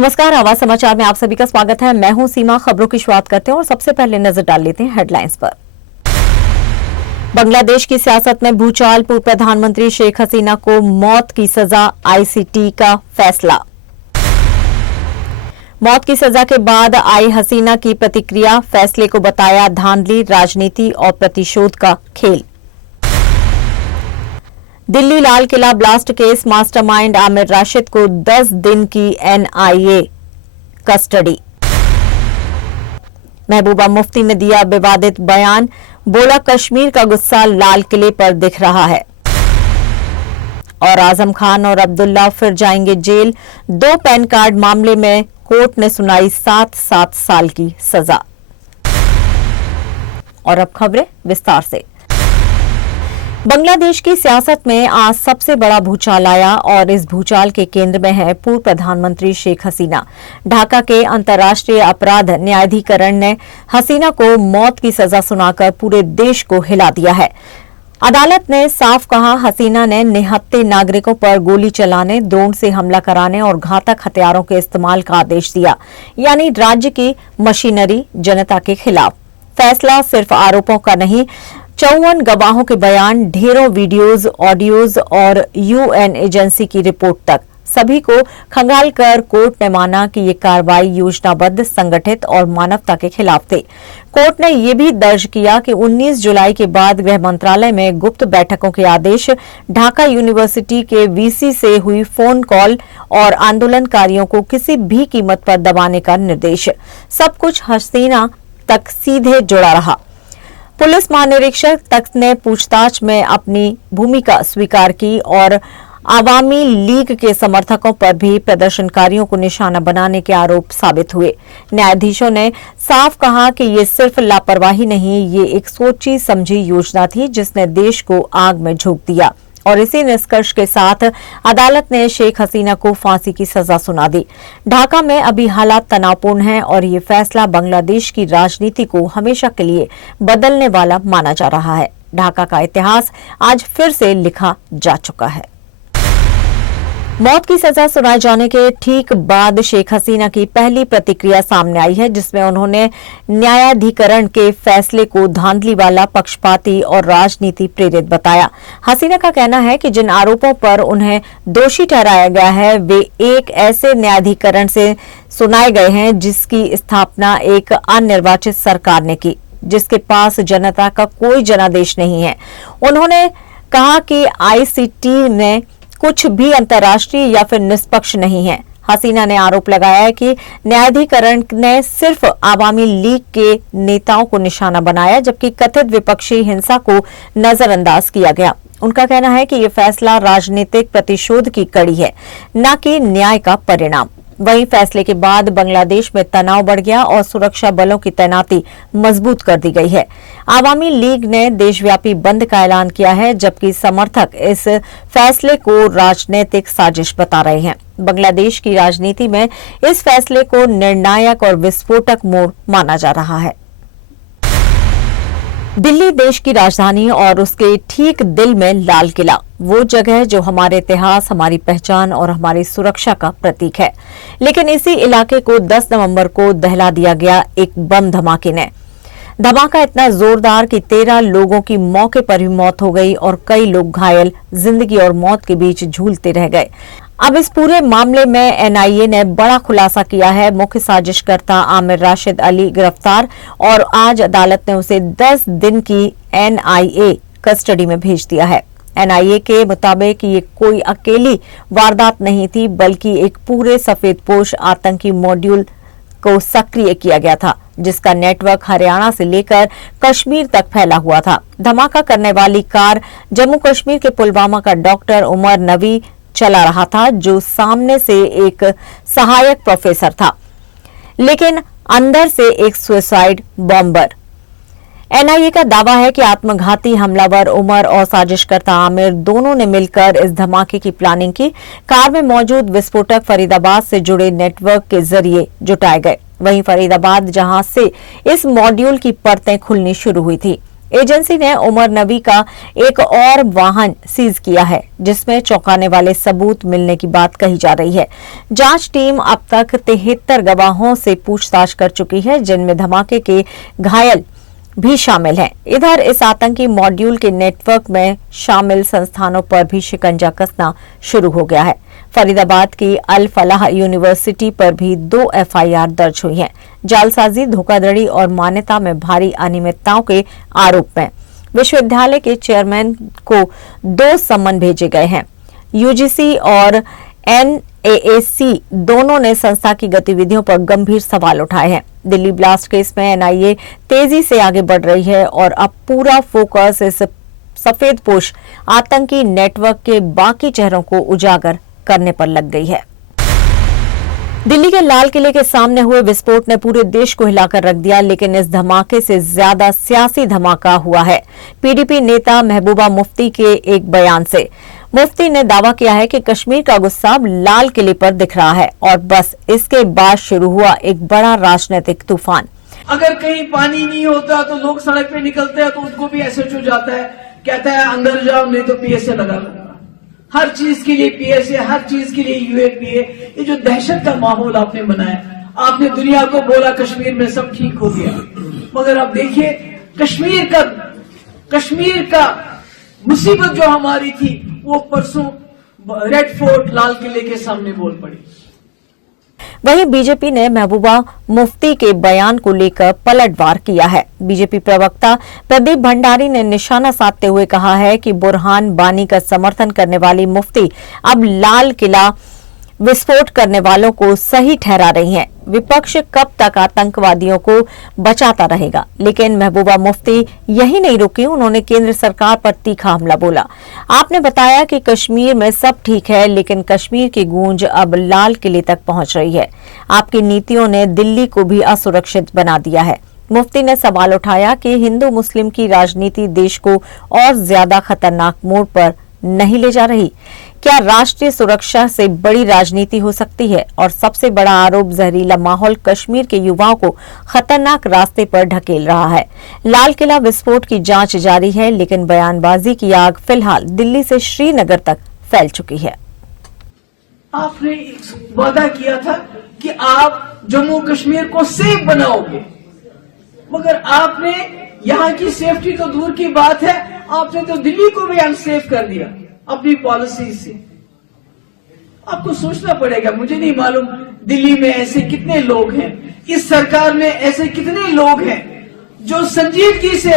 नमस्कार, आवाज समाचार में आप सभी का स्वागत है। मैं हूं सीमा। खबरों की शुरुआत करते हैं और सबसे पहले नजर डाल लेते हैं हेडलाइंस पर। बांग्लादेश की सियासत में भूचाल, पूर्व प्रधानमंत्री शेख हसीना को मौत की सजा, आईसीटी का फैसला। मौत की सजा के बाद आई हसीना की प्रतिक्रिया, फैसले को बताया धांधली, राजनीति और प्रतिशोध का खेल। Delhi Lal Qila blast case mastermind Aamir Rashid को 10 दिन की एनआईए कस्टडी। महबूबा मुफ्ती ने दिया विवादित बयान, बोला कश्मीर का गुस्सा लाल किले पर दिख रहा है। और आजम खान और अब्दुल्ला फिर जाएंगे जेल, 2 पैन कार्ड मामले में कोर्ट ने सुनाई 7 साल की सजा। और अब खबरें विस्तार से। बांग्लादेश की सियासत में आज सबसे बड़ा भूचाल आया और इस भूचाल के केंद्र में है पूर्व प्रधानमंत्री शेख हसीना। ढाका के अंतर्राष्ट्रीय अपराध न्यायाधिकरण ने हसीना को मौत की सजा सुनाकर पूरे देश को हिला दिया है। अदालत ने साफ कहा, हसीना ने निहत्थे नागरिकों पर गोली चलाने, ड्रोन से हमला कराने और घातक हथियारों के इस्तेमाल का आदेश दिया, यानी राज्य की मशीनरी जनता के खिलाफ। फैसला सिर्फ आरोपों का नहीं, 54 गवाहों के बयान, ढेरों वीडियोज, ऑडियोज और यूएन एजेंसी की रिपोर्ट तक सभी को खंगालकर कोर्ट ने माना कि ये कार्रवाई योजनाबद्ध, संगठित और मानवता के खिलाफ थी। कोर्ट ने यह भी दर्ज किया कि 19 जुलाई के बाद गृह मंत्रालय में गुप्त बैठकों के आदेश, ढाका यूनिवर्सिटी के वीसी से हुई फोन कॉल और आंदोलनकारियों को किसी भी कीमत पर दबाने का निर्देश, सब कुछ हसीना तक सीधे जुड़ा रहा। पुलिस महानिरीक्षक तख्त ने पूछताछ में अपनी भूमिका स्वीकार की और आवामी लीग के समर्थकों पर भी प्रदर्शनकारियों को निशाना बनाने के आरोप साबित हुए। न्यायाधीशों ने साफ कहा कि ये सिर्फ लापरवाही नहीं, ये एक सोची समझी योजना थी जिसने देश को आग में झोंक दिया। और इसी निष्कर्ष के साथ अदालत ने शेख हसीना को फांसी की सजा सुना दी। ढाका में अभी हालात तनावपूर्ण हैं और ये फैसला बांग्लादेश की राजनीति को हमेशा के लिए बदलने वाला माना जा रहा है। ढाका का इतिहास आज फिर से लिखा जा चुका है। मौत की सजा सुनाए जाने के ठीक बाद शेख हसीना की पहली प्रतिक्रिया सामने आई है, जिसमें उन्होंने न्यायाधिकरण के फैसले को धांधली वाला, पक्षपाती और राजनीति प्रेरित बताया। हसीना का कहना है कि जिन आरोपों पर उन्हें दोषी ठहराया गया है वे एक ऐसे न्यायाधिकरण से सुनाए गए हैं जिसकी स्थापना एक अनिर्वाचित सरकार ने की, जिसके पास जनता का कोई जनादेश नहीं है। उन्होंने कहा कि आईसीटी में कुछ भी अंतर्राष्ट्रीय या फिर निष्पक्ष नहीं है। हसीना ने आरोप लगाया है कि न्यायाधिकरण ने सिर्फ आवामी लीग के नेताओं को निशाना बनाया, जबकि कथित विपक्षी हिंसा को नजरअंदाज किया गया। उनका कहना है कि यह फैसला राजनीतिक प्रतिशोध की कड़ी है, न कि न्याय का परिणाम। वहीं फैसले के बाद बांग्लादेश में तनाव बढ़ गया और सुरक्षा बलों की तैनाती मजबूत कर दी गई है। आवामी लीग ने देशव्यापी बंद का ऐलान किया है, जबकि समर्थक इस फैसले को राजनीतिक साजिश बता रहे हैं। बांग्लादेश की राजनीति में इस फैसले को निर्णायक और विस्फोटक मोड़ माना जा रहा है। दिल्ली देश की राजधानी और उसके ठीक दिल में लाल किला, वो जगह जो हमारे इतिहास, हमारी पहचान और हमारी सुरक्षा का प्रतीक है। लेकिन इसी इलाके को 10 नवंबर को दहला दिया गया एक बम धमाके ने। धमाका इतना जोरदार कि 13 लोगों की मौके पर ही मौत हो गई और कई लोग घायल, जिंदगी और मौत के बीच झूलते रह गए। अब इस पूरे मामले में एनआईए ने बड़ा खुलासा किया है। मुख्य साजिशकर्ता आमिर राशिद अली गिरफ्तार और आज अदालत ने उसे 10 दिन की एनआईए कस्टडी में भेज दिया है। एनआईए के मुताबिक ये कोई अकेली वारदात नहीं थी, बल्कि एक पूरे सफेदपोश आतंकी मॉड्यूल को सक्रिय किया गया था, जिसका नेटवर्क हरियाणा से लेकर कश्मीर तक फैला हुआ था। धमाका करने वाली कार जम्मू कश्मीर के पुलवामा का डॉक्टर उमर नवी चला रहा था, जो सामने से एक सहायक प्रोफेसर था, लेकिन अंदर से एक सुसाइड बॉम्बर। एनआईए का दावा है कि आत्मघाती हमलावर उमर और साजिशकर्ता आमिर दोनों ने मिलकर इस धमाके की प्लानिंग की। कार में मौजूद विस्फोटक फरीदाबाद से जुड़े नेटवर्क के जरिए जुटाए गए। वहीं फरीदाबाद, जहां से इस मॉड्यूल की परतें खुलनी शुरू हुई थी, एजेंसी ने उमर नबी का एक और वाहन सीज किया है, जिसमें चौंकाने वाले सबूत मिलने की बात कही जा रही है। जांच टीम अब तक 73 गवाहों से पूछताछ कर चुकी है, जिनमें धमाके के घायल भी शामिल हैं। इधर इस आतंकी मॉड्यूल के नेटवर्क में शामिल संस्थानों पर भी शिकंजा कसना शुरू हो गया है। फरीदाबाद की अल फलाह यूनिवर्सिटी पर भी 2 एफआईआर दर्ज हुई हैं। जालसाजी, धोखाधड़ी और मान्यता में भारी अनियमितताओं के आरोप में विश्वविद्यालय के चेयरमैन को 2 सम्मन भेजे गए हैं। यूजीसी और एनएएसी दोनों ने संस्था की गतिविधियों पर गंभीर सवाल उठाए हैं। दिल्ली ब्लास्ट केस में एनआईए तेजी से आगे बढ़ रही है और अब पूरा फोकस इस सफेदपोश आतंकी नेटवर्क के बाकी चेहरों को उजागर करने पर लग गई है। दिल्ली के लाल किले के सामने हुए विस्फोट ने पूरे देश को हिलाकर रख दिया, लेकिन इस धमाके से ज्यादा सियासी धमाका हुआ है पीडीपी नेता महबूबा मुफ्ती के एक बयान से। मुफ्ती ने दावा किया है कि कश्मीर का गुस्सा लाल किले पर दिख रहा है और बस इसके बाद शुरू हुआ एक बड़ा राजनीतिक तूफान। अगर कहीं पानी नहीं होता तो लोग सड़क पे निकलते हैं तो उनको भी एसएचओ जाता है, कहता है अंदर जाओ नहीं तो पीएसए लगा लूंगा। हर चीज के लिए पीएसए, हर चीज के लिए यूएपीए। ये जो दहशत का माहौल आपने बनाया, आपने दुनिया को बोला कश्मीर में सब ठीक हो गया, मगर अब देखिए कश्मीर का मुसीबत जो हमारी थी वो परसों रेड फोर्ट लाल किले के सामने बोल पड़ी। वहीं बीजेपी ने महबूबा मुफ्ती के बयान को लेकर पलटवार किया है। बीजेपी प्रवक्ता प्रदीप भंडारी ने निशाना साधते हुए कहा है कि बुरहान बानी का समर्थन करने वाली मुफ्ती अब लाल किला विस्फोट करने वालों को सही ठहरा रही हैं। विपक्ष कब तक आतंकवादियों को बचाता रहेगा, लेकिन महबूबा मुफ्ती यही नहीं रुकी। उन्होंने केंद्र सरकार पर तीखा हमला बोला। आपने बताया कि कश्मीर में सब ठीक है, लेकिन कश्मीर की गूंज अब लाल किले तक पहुंच रही है। आपकी नीतियों ने दिल्ली को भी असुरक्षित बना दिया है। मुफ्ती ने सवाल उठाया कि हिंदू मुस्लिम की राजनीति देश को और ज्यादा खतरनाक मोड़ पर नहीं ले जा रही। क्या राष्ट्रीय सुरक्षा से बड़ी राजनीति हो सकती है? और सबसे बड़ा आरोप, जहरीला माहौल कश्मीर के युवाओं को खतरनाक रास्ते पर ढकेल रहा है। लाल किला विस्फोट की जांच जारी है, लेकिन बयानबाजी की आग फिलहाल दिल्ली से श्रीनगर तक फैल चुकी है। आपने वादा किया था कि आप जम्मू कश्मीर को सेफ बनाओगे, मगर आपने यहाँ की सेफ्टी तो दूर की बात है, आपने तो दिल्ली को भी अनसेफ कर दिया अपनी पॉलिसी से। आपको सोचना पड़ेगा। मुझे नहीं मालूम दिल्ली में ऐसे कितने लोग हैं, इस सरकार में ऐसे कितने लोग हैं जो संजीदगी से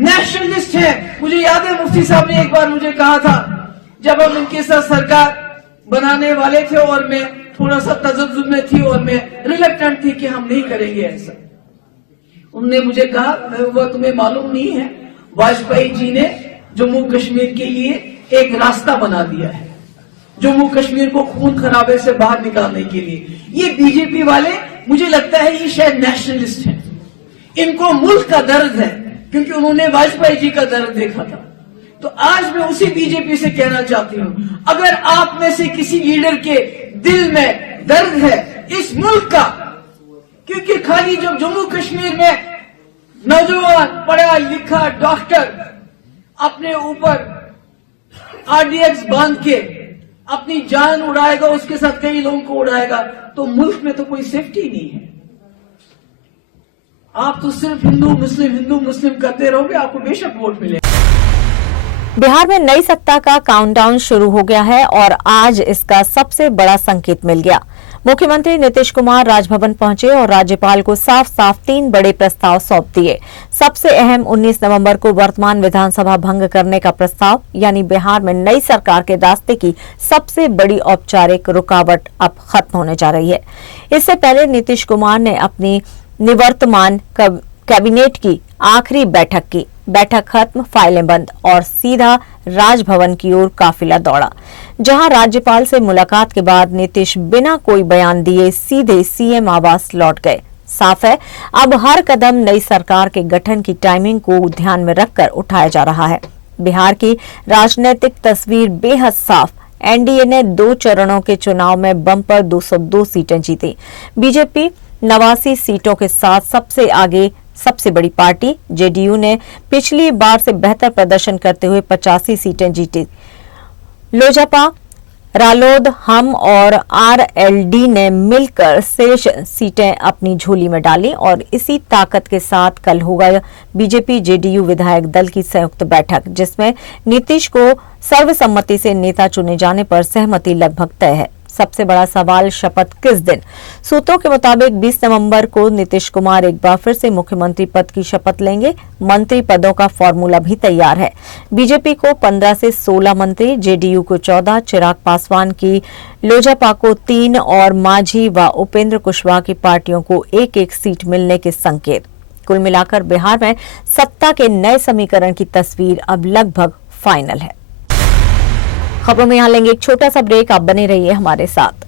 नेशनलिस्ट हैं। मुझे याद है मुफ्ती साहब ने एक बार मुझे कहा था, जब हम इनके साथ सरकार बनाने वाले थे और मैं थोड़ा सा तजब्जुब में थी और मैं रिलक्टेंट थी कि हम नहीं करेंगे ऐसा। उन्होंने मुझे कहा, महबूबा तुम्हें मालूम नहीं है, वाजपेयी जी ने जम्मू कश्मीर के लिए एक रास्ता बना दिया है, जम्मू कश्मीर को खून खराबे से बाहर निकालने के लिए। ये बीजेपी वाले मुझे लगता है ये शायद नेशनलिस्ट हैं, इनको मुल्क का दर्द है, क्योंकि उन्होंने वाजपेयी जी का दर्द देखा था। तो आज मैं उसी बीजेपी से कहना चाहती हूं, अगर आप में से किसी लीडर के दिल में दर्द है इस मुल्क का, क्योंकि खाली जब जम्मू कश्मीर में नौजवान पढ़ा लिखा डॉक्टर अपने ऊपर आरडीएक्स बांध के अपनी जान उड़ाएगा, उसके साथ कई लोगों को उड़ाएगा, तो मुल्क में तो कोई सेफ्टी नहीं है। आप तो सिर्फ हिंदू मुस्लिम करते रहोगे, आपको बेशक वोट मिलेगा। बिहार में नई सत्ता का काउंटडाउन शुरू हो गया है और आज इसका सबसे बड़ा संकेत मिल गया। मुख्यमंत्री नीतीश कुमार राजभवन पहुंचे और राज्यपाल को साफ साफ 3 बड़े प्रस्ताव सौंप दिए। सबसे अहम 19 नवंबर को वर्तमान विधानसभा भंग करने का प्रस्ताव, यानी बिहार में नई सरकार के रास्ते की सबसे बड़ी औपचारिक रुकावट अब खत्म होने जा रही है। इससे पहले नीतीश कुमार ने अपनी निवर्तमान कैबिनेट की आखिरी बैठक की। बैठक खत्म, फाइलें बंद और सीधा राजभवन की ओर काफिला दौड़ा, जहां राज्यपाल से मुलाकात के बाद नीतीश बिना कोई बयान दिए सीधे सीएम आवास लौट गए। साफ है, अब हर कदम नई सरकार के गठन की टाइमिंग को ध्यान में रखकर उठाया जा रहा है। बिहार की राजनीतिक तस्वीर बेहद साफ। एनडीए ने 2 चरणों के चुनाव में बम्पर 202 सीटें जीती। बीजेपी 89 सीटों के साथ सबसे आगे सबसे बड़ी पार्टी जेडीयू ने पिछली बार से बेहतर प्रदर्शन करते हुए 85 सीटें जीती। लोजपा, रालोद, हम और आरएलडी ने मिलकर शेष सीटें अपनी झोली में डाली और इसी ताकत के साथ कल होगा बीजेपी जेडीयू विधायक दल की संयुक्त बैठक, जिसमें नीतीश को सर्वसम्मति से नेता चुने जाने पर सहमति लगभग तय है। सबसे बड़ा सवाल शपथ किस दिन? सूत्रों के मुताबिक 20 नवंबर को नीतीश कुमार एक बार फिर से मुख्यमंत्री पद की शपथ लेंगे। मंत्री पदों का फॉर्मूला भी तैयार है। बीजेपी को 15 से 16 मंत्री, जेडीयू को 14, चिराग पासवान की लोजपा को 3 और मांझी व उपेंद्र कुशवाहा की पार्टियों को एक-एक सीट मिलने के संकेत। कुल मिलाकर बिहार में सत्ता के नए समीकरण की तस्वीर अब लगभग फाइनल है। खबरों में यहां लेंगे एक छोटा सा ब्रेक, आप बने रहिए हमारे साथ।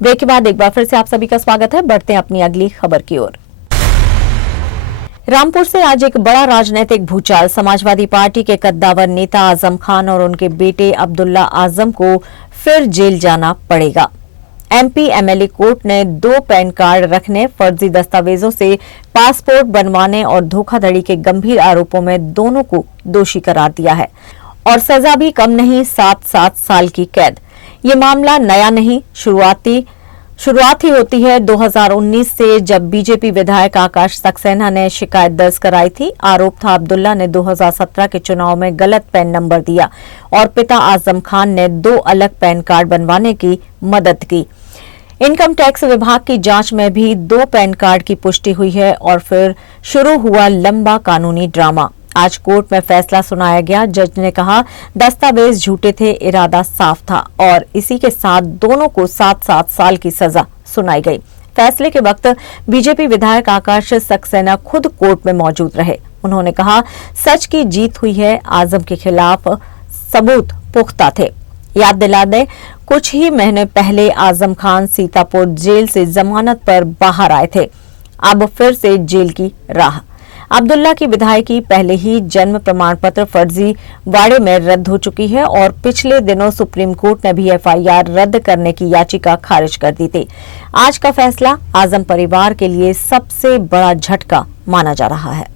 ब्रेक के बाद एक बार फिर से आप सभी का स्वागत है। बढ़ते हैं अपनी अगली खबर की ओर। रामपुर से आज एक बड़ा राजनीतिक भूचाल। समाजवादी पार्टी के कद्दावर नेता आजम खान और उनके बेटे अब्दुल्ला आजम को फिर जेल जाना पड़ेगा। एमपी एमएलए कोर्ट ने 2 पैन कार्ड रखने, फर्जी दस्तावेजों से पासपोर्ट बनवाने और धोखाधड़ी के गंभीर आरोपों में दोनों को दोषी करार दिया है और सजा भी कम नहीं, 7-7 साल की कैद। ये मामला नया नहीं, शुरुआत ही होती है 2019 से, जब बीजेपी विधायक आकाश सक्सेना ने शिकायत दर्ज कराई थी। आरोप था अब्दुल्ला ने 2017 के चुनाव में गलत पैन नंबर दिया और पिता आजम खान ने 2 अलग पैन कार्ड बनवाने की मदद की। इनकम टैक्स विभाग की जांच में भी 2 पैन कार्ड की पुष्टि हुई है और फिर शुरू हुआ लंबा कानूनी ड्रामा। आज कोर्ट में फैसला सुनाया गया। जज ने कहा दस्तावेज झूठे थे, इरादा साफ था और इसी के साथ दोनों को 7-7 साल की सजा सुनाई गई। फैसले के वक्त बीजेपी विधायक आकाश सक्सेना खुद कोर्ट में मौजूद रहे। उन्होंने कहा सच की जीत हुई है, आजम के खिलाफ सबूत पुख्ता थे। याद दिला दें, कुछ ही महीने पहले आजम खान सीतापुर जेल से जमानत पर बाहर आए थे। अब फिर से जेल की राह। अब्दुल्ला की विधायकी पहले ही जन्म प्रमाण पत्र फर्जी वाड़े में रद्द हो चुकी है और पिछले दिनों सुप्रीम कोर्ट ने भी एफआईआर रद्द करने की याचिका खारिज कर दी थी। आज का फैसला आजम परिवार के लिए सबसे बड़ा झटका माना जा रहा है।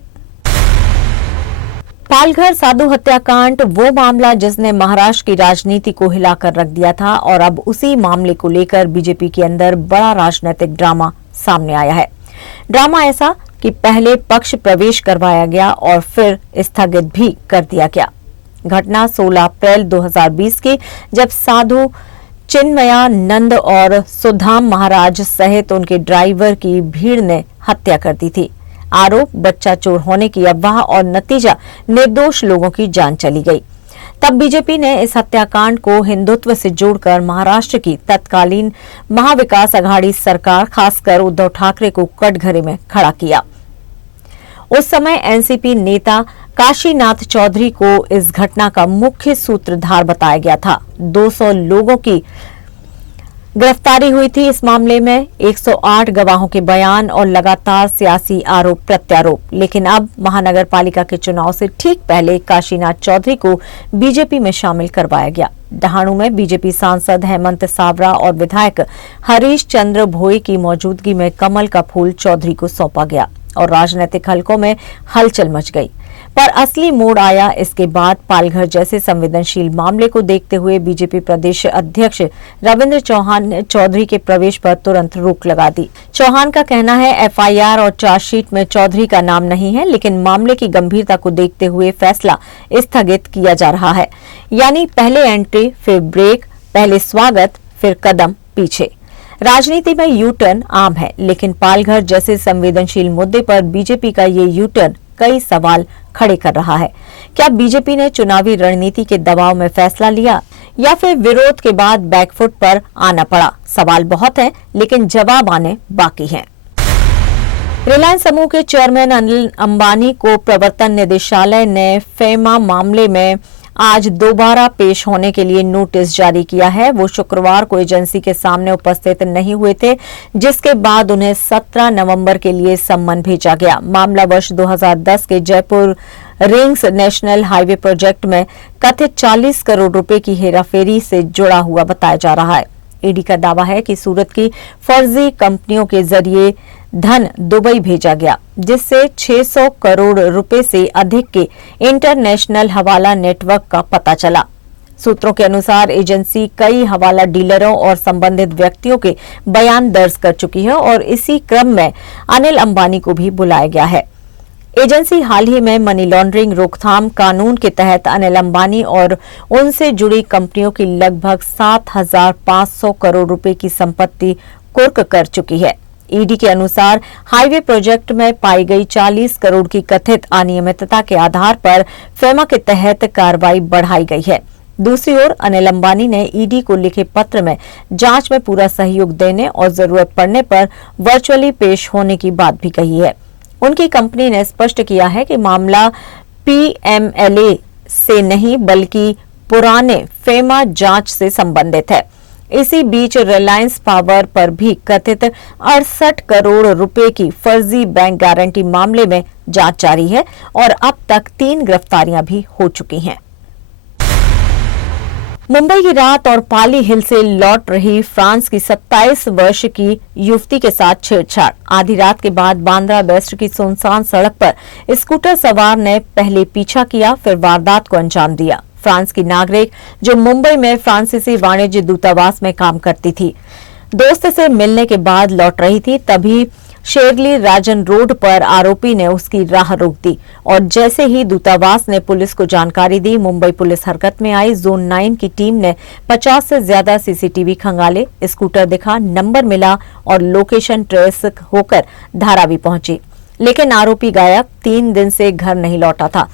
पालघर साधु हत्याकांड वो मामला जिसने महाराष्ट्र की राजनीति को हिलाकर रख दिया था और अब उसी मामले को लेकर बीजेपी के अंदर बड़ा राजनीतिक ड्रामा सामने आया है। ड्रामा ऐसा कि पहले पक्ष प्रवेश करवाया गया और फिर स्थगित भी कर दिया गया। घटना 16 अप्रैल 2020 की, जब साधु चिन्मया नंद और सुधाम महाराज सहित उनके ड्राइवर की भीड़ ने हत्या कर दी थी। आरोप बच्चा चोर होने की अफवाह और नतीजा निर्दोष लोगों की जान चली गई। तब बीजेपी ने इस हत्याकांड को हिंदुत्व से जोड़कर महाराष्ट्र की तत्कालीन महाविकास अघाड़ी सरकार, खासकर उद्धव ठाकरे को कटघरे में खड़ा किया। उस समय एनसीपी नेता काशीनाथ चौधरी को इस घटना का मुख्य सूत्रधार बताया गया था। 200 लोगों की गिरफ्तारी हुई थी इस मामले में, 108 गवाहों के बयान और लगातार सियासी आरोप प्रत्यारोप। लेकिन अब महानगर पालिका के चुनाव से ठीक पहले काशीनाथ चौधरी को बीजेपी में शामिल करवाया गया। डहाणू में बीजेपी सांसद हेमंत सावरा और विधायक हरीश चंद्र भोई की मौजूदगी में कमल का फूल चौधरी को सौंपा गया और राजनीतिक हलकों में हलचल मच गई। पर असली मोड़ आया इसके बाद। पालघर जैसे संवेदनशील मामले को देखते हुए बीजेपी प्रदेश अध्यक्ष रविंद्र चौहान ने चौधरी के प्रवेश पर तुरंत रोक लगा दी। चौहान का कहना है एफआईआर और चार्जशीट में चौधरी का नाम नहीं है, लेकिन मामले की गंभीरता को देखते हुए फैसला स्थगित किया जा रहा है। यानी पहले एंट्री फिर ब्रेक, पहले स्वागत फिर कदम पीछे। राजनीति में यू टर्न आम है, लेकिन पालघर जैसे संवेदनशील मुद्दे पर बीजेपी का ये यू टर्न कई सवाल खड़े कर रहा है। क्या बीजेपी ने चुनावी रणनीति के दबाव में फैसला लिया या फिर विरोध के बाद बैकफुट पर आना पड़ा? सवाल बहुत हैं, लेकिन जवाब आने बाकी हैं। रिलायंस समूह के चेयरमैन अनिल अंबानी को प्रवर्तन निदेशालय ने फेमा मामले में आज दोबारा पेश होने के लिए नोटिस जारी किया है। वो शुक्रवार को एजेंसी के सामने उपस्थित नहीं हुए थे, जिसके बाद उन्हें 17 नवंबर के लिए सम्मन भेजा गया। मामला वर्ष 2010 के Jaipur rings national highway project में कथित 40 करोड़ रुपए की हेराफेरी से जुड़ा हुआ बताया जा रहा है। ईडी का दावा है कि सूरत की फर्जी कंपनियों के जरिए धन दुबई भेजा गया, जिससे 600 करोड़ रुपए से अधिक के इंटरनेशनल हवाला नेटवर्क का पता चला। सूत्रों के अनुसार एजेंसी कई हवाला डीलरों और संबंधित व्यक्तियों के बयान दर्ज कर चुकी है और इसी क्रम में अनिल अंबानी को भी बुलाया गया है। एजेंसी हाल ही में मनी लॉन्ड्रिंग रोकथाम कानून के तहत अनिल अंबानी और उनसे जुड़ी कंपनियों की लगभग 7,500 करोड़ रुपए की संपत्ति कुर्क कर चुकी है। ईडी के अनुसार हाईवे प्रोजेक्ट में पाई गई 40 करोड़ की कथित अनियमितता के आधार पर फेमा के तहत कार्रवाई बढ़ाई गई है। दूसरी ओर अनिल अंबानी ने ईडी को लिखे पत्र में जांच में पूरा सहयोग देने और जरूरत पड़ने पर वर्चुअली पेश होने की बात भी कही है। उनकी कंपनी ने स्पष्ट किया है कि मामला पीएमएलए से नहीं बल्कि पुराने फेमा जांच से संबंधित है। इसी बीच रिलायंस पावर पर भी कथित 68 करोड़ रुपए की फर्जी बैंक गारंटी मामले में जांच जारी है और अब तक 3 गिरफ्तारियां भी हो चुकी हैं। मुंबई की रात और पाली हिल से लौट रही फ्रांस की 27 वर्ष की युवती के साथ छेड़छाड़। आधी रात के बाद बांद्रा वेस्ट की सुनसान सड़क पर स्कूटर सवार ने पहले पीछा किया, फिर वारदात को अंजाम दिया। फ्रांस की नागरिक जो मुंबई में फ्रांसीसी वाणिज्य दूतावास में काम करती थी, दोस्त से मिलने के बाद लौट रही थी, तभी शेरली राजन रोड पर आरोपी ने उसकी राह रोक दी और जैसे ही दूतावास ने पुलिस को जानकारी दी, मुंबई पुलिस हरकत में आई। जोन 9 की टीम ने 50 से ज्यादा सीसीटीवी खंगाले, स्कूटर दिखा, नंबर मिला और लोकेशन ट्रेस होकर धारावी पहुंची, लेकिन आरोपी गायब। 3 दिन से घर नहीं लौटा था।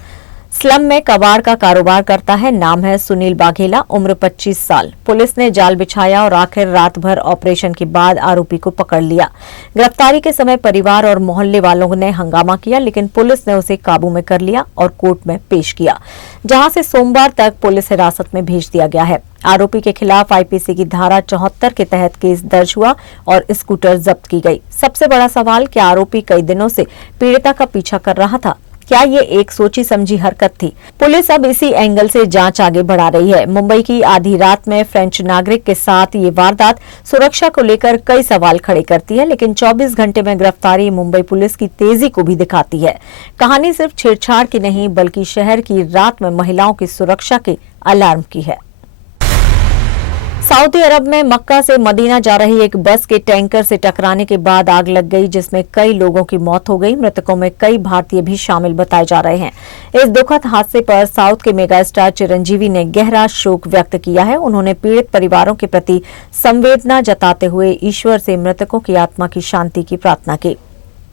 स्लम में कबाड़ का कारोबार करता है। नाम है सुनील बाघेला, उम्र 25 साल। पुलिस ने जाल बिछाया और आखिर रात भर ऑपरेशन के बाद आरोपी को पकड़ लिया। गिरफ्तारी के समय परिवार और मोहल्ले वालों ने हंगामा किया, लेकिन पुलिस ने उसे काबू में कर लिया और कोर्ट में पेश किया, जहां से सोमवार तक पुलिस हिरासत में भेज दिया गया है। आरोपी के खिलाफ आईपीसी की धारा 74 के तहत केस दर्ज हुआ और स्कूटर जब्त की गई। सबसे बड़ा सवाल, क्या आरोपी कई दिनों से पीड़िता का पीछा कर रहा था? क्या ये एक सोची समझी हरकत थी? पुलिस अब इसी एंगल से जांच आगे बढ़ा रही है। मुंबई की आधी रात में फ्रेंच नागरिक के साथ ये वारदात सुरक्षा को लेकर कई सवाल खड़े करती है, लेकिन 24 घंटे में गिरफ्तारी मुंबई पुलिस की तेजी को भी दिखाती है। कहानी सिर्फ छेड़छाड़ की नहीं, बल्कि शहर की रात में महिलाओं की सुरक्षा के अलार्म की है। सऊदी अरब में मक्का से मदीना जा रही एक बस के टैंकर से टकराने के बाद आग लग गई, जिसमें कई लोगों की मौत हो गई। मृतकों में कई भारतीय भी शामिल बताए जा रहे हैं। इस दुखद हादसे पर साउथ के मेगा स्टार चिरंजीवी ने गहरा शोक व्यक्त किया है। उन्होंने पीड़ित परिवारों के प्रति संवेदना जताते हुए ईश्वर से मृतकों की आत्मा की शांति की प्रार्थना की।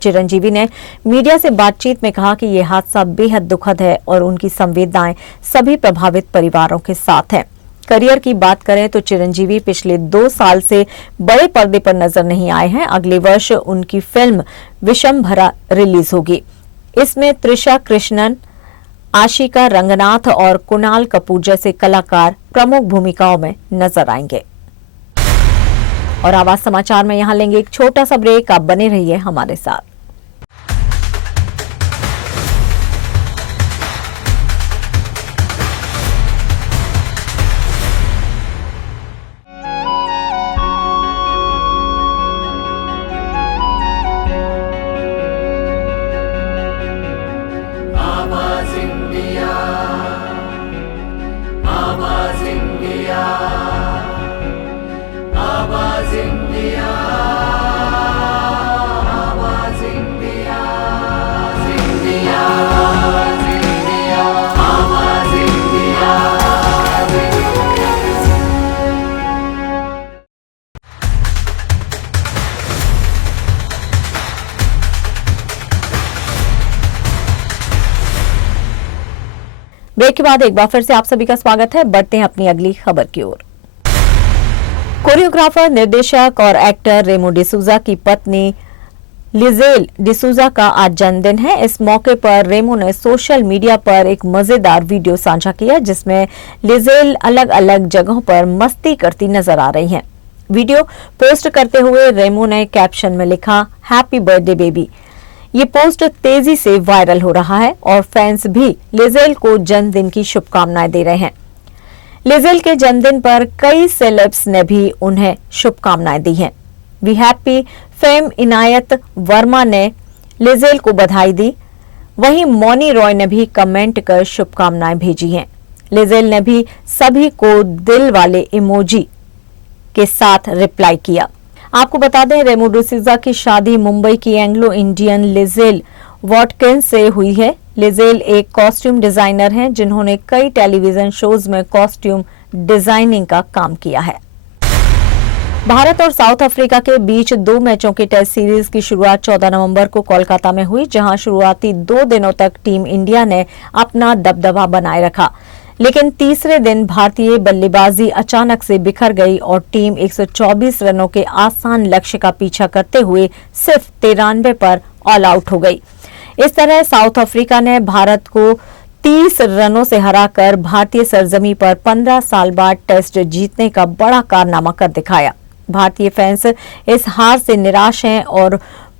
चिरंजीवी ने मीडिया से बातचीत में कहा कि यह हादसा बेहद दुखद है और उनकी संवेदनाएं सभी प्रभावित परिवारों के साथ है। करियर की बात करें तो चिरंजीवी पिछले 2 साल से बड़े पर्दे पर नजर नहीं आए हैं। अगले वर्ष उनकी फिल्म विशंभरा रिलीज होगी। इसमें त्रिशा कृष्णन, आशिका रंगनाथ और कुणाल कपूर जैसे कलाकार प्रमुख भूमिकाओं में नजर आएंगे। और आवाज समाचार में यहां लेंगे एक छोटा सा ब्रेक। आप बने रहिए हमारे साथ। ब्रेक के बाद एक बार फिर से आप सभी का स्वागत है। बढ़ते हैं अपनी अगली खबर की ओर। कोरियोग्राफर, निर्देशक और एक्टर रेमो डिसूजा की पत्नी लिजेल डिसूजा का आज जन्मदिन है। इस मौके पर रेमो ने सोशल मीडिया पर एक मजेदार वीडियो साझा किया जिसमें लिजेल अलग अलग जगहों पर मस्ती करती नजर आ रही हैं। वीडियो पोस्ट करते हुए रेमो ने कैप्शन में लिखा, हैप्पी बर्थडे बेबी। ये पोस्ट तेजी से वायरल हो रहा है और फैंस भी लिजेल को जन्मदिन की शुभकामनाएं दे रहे हैं। लिजेल के जन्मदिन पर कई सेलेब्स ने भी उन्हें शुभकामनाएं दी हैं। वी हैप्पी फेम इनायत वर्मा ने लिजेल को बधाई दी। वहीं मौनी रॉय ने भी कमेंट कर शुभकामनाएं भेजी हैं। लिजेल ने भी सभी को दिल वाले इमोजी के साथ रिप्लाई किया। आपको बता दें, रेमो डिसूजा की शादी मुंबई की एंग्लो इंडियन लिजेल वॉटकिंस से हुई है। लिजेल एक कॉस्ट्यूम डिजाइनर हैं जिन्होंने कई टेलीविजन शोज में कॉस्ट्यूम डिजाइनिंग का काम किया है। भारत और साउथ अफ्रीका के बीच 2 मैचों की टेस्ट सीरीज की शुरुआत 14 नवंबर को कोलकाता में हुई, जहां शुरुआती 2 दिनों तक टीम इंडिया ने अपना दबदबा बनाए रखा। लेकिन तीसरे दिन भारतीय बल्लेबाजी अचानक से बिखर गई और टीम 124 रनों के आसान लक्ष्य का पीछा करते हुए सिर्फ 93 पर ऑल आउट हो गई। इस तरह साउथ अफ्रीका ने भारत को 30 रनों से हराकर भारतीय सरजमी पर 15 साल बाद टेस्ट जीतने का बड़ा कारनामा कर दिखाया। भारतीय फैंस इस हार से निराश हैं और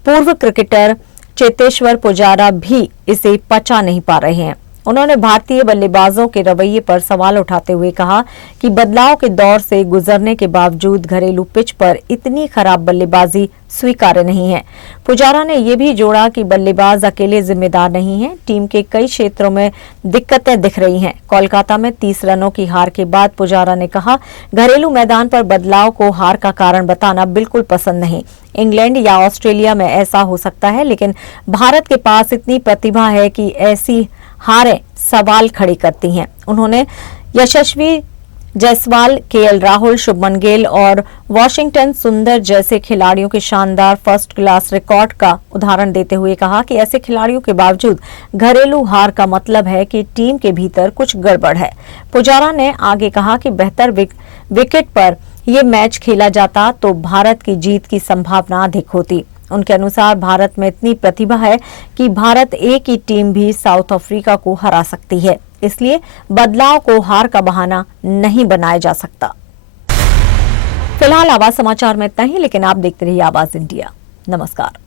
पूर्व क्रिकेटर चेतेश्वर पुजारा भी इसे पचा नहीं पा रहे हैं। उन्होंने भारतीय बल्लेबाजों के रवैये पर सवाल उठाते हुए कहा कि बदलाव के दौर से गुजरने के बावजूद घरेलू पिच पर इतनी खराब बल्लेबाजी स्वीकार्य नहीं है। पुजारा ने यह भी जोड़ा कि बल्लेबाज अकेले जिम्मेदार नहीं हैं, टीम के कई क्षेत्रों में दिक्कतें दिख रही हैं। कोलकाता में 30 रनों की हार के बाद पुजारा ने कहा, घरेलू मैदान पर बदलाव को हार का कारण बताना बिल्कुल पसंद नहीं। इंग्लैंड या ऑस्ट्रेलिया में ऐसा हो सकता है, लेकिन भारत के पास इतनी प्रतिभा है कि ऐसी हारें सवाल खड़ी करती हैं। उन्होंने यशस्वी जायसवाल, केएल राहुल, शुभमन गिल और वाशिंगटन सुंदर जैसे खिलाड़ियों के शानदार फर्स्ट क्लास रिकॉर्ड का उदाहरण देते हुए कहा कि ऐसे खिलाड़ियों के बावजूद घरेलू हार का मतलब है कि टीम के भीतर कुछ गड़बड़ है। पुजारा ने आगे कहा कि बेहतर विकेट पर यह मैच खेला जाता तो भारत की जीत की संभावना अधिक होती। उनके अनुसार भारत में इतनी प्रतिभा है कि भारत एक ही टीम भी साउथ अफ्रीका को हरा सकती है, इसलिए बदलाव को हार का बहाना नहीं बनाया जा सकता। फिलहाल आवाज समाचार में इतना ही, लेकिन आप देखते रहिए आवाज इंडिया। नमस्कार।